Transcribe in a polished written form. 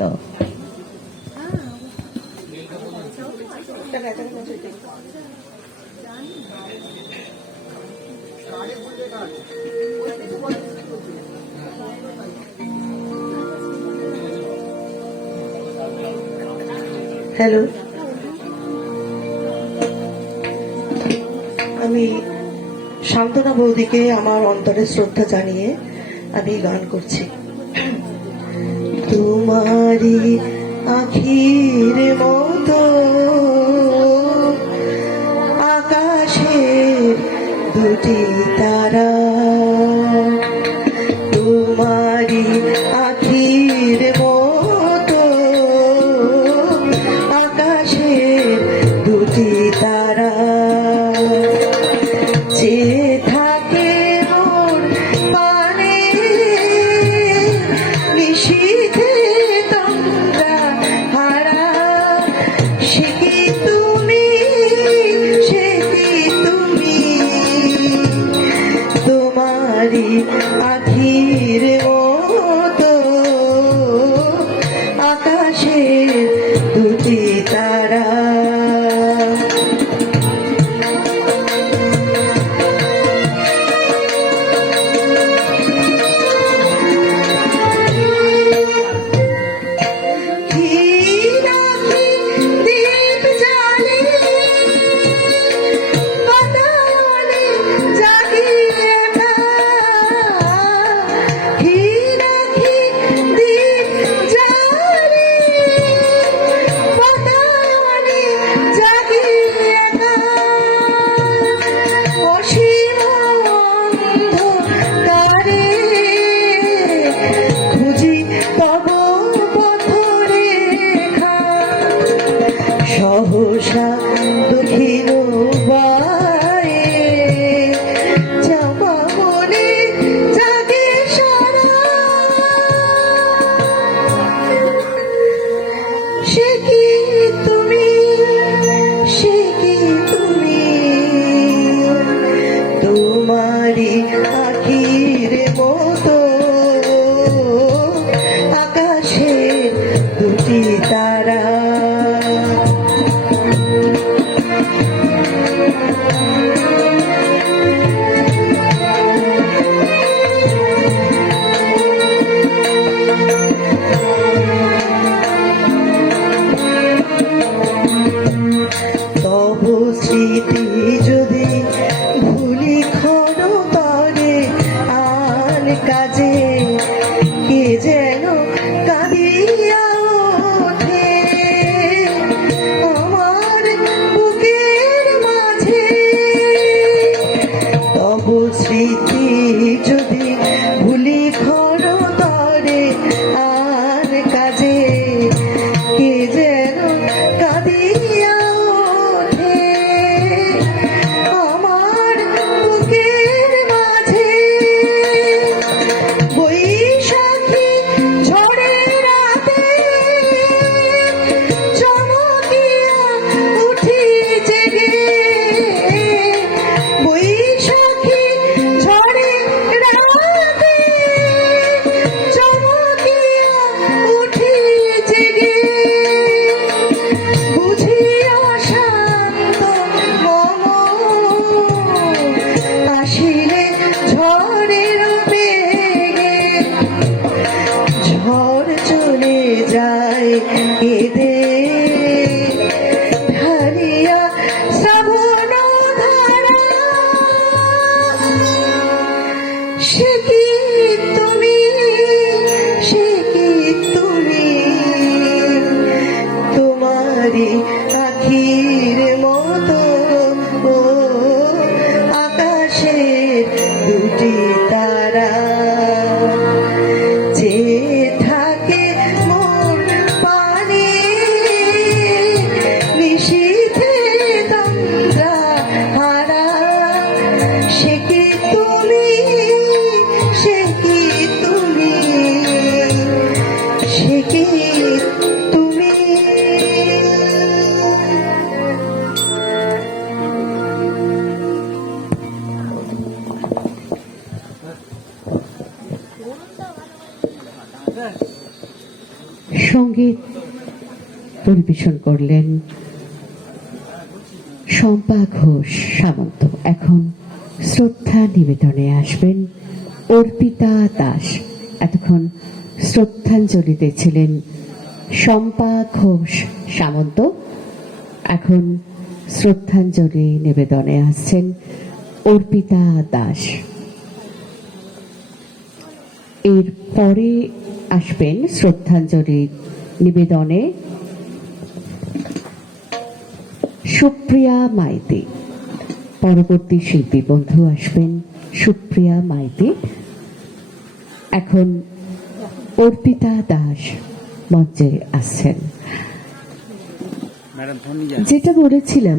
দাও। হ্যালো, আমি শান্তনা বৌদিকে আমার অন্তরে শ্রদ্ধা জানিয়ে আমি গান করছি। তোমারি আখির মতো আকাশের দুটি তারা, তোমারি আখির মতো আকাশের দুটি তারা যে থাকে মোর পানে নিশীথে তন্দ্রা হারা, সে কি তুমি, সে কি তুমি, তোমারি আখির মতো আকাশের দুটি তারা। সহসা দক্ষিণ বায়ে চাপা মনে জাগে সারা, সে কি তুমি, সে কি তুমি, তোমারি আখির মতো আকাশের দুটি তারা। সঙ্গীত পরিবেশন করলেন শম্পা ঘোষ সামন্ত। এখন শ্রদ্ধা নিবেদনে আসবেন অর্পিতা দাস। এতক্ষণ শ্রদ্ধাঞ্জলিতে ছিলেন শম্পা ঘোষ সামন্ত, এখন শ্রদ্ধাঞ্জলি নিবেদনে আসছেন অর্পিতা দাস। এর পরে আসবেন শ্রদ্ধাঞ্জলি নিবেদনে সুপ্রিয়া মাইতি। পরবর্তী শিল্পী বন্ধু আসবেন সুপ্রিয়া মাইতি। এখন অর্পিতা দাস মঞ্চে আসছেন। যেটা বলেছিলাম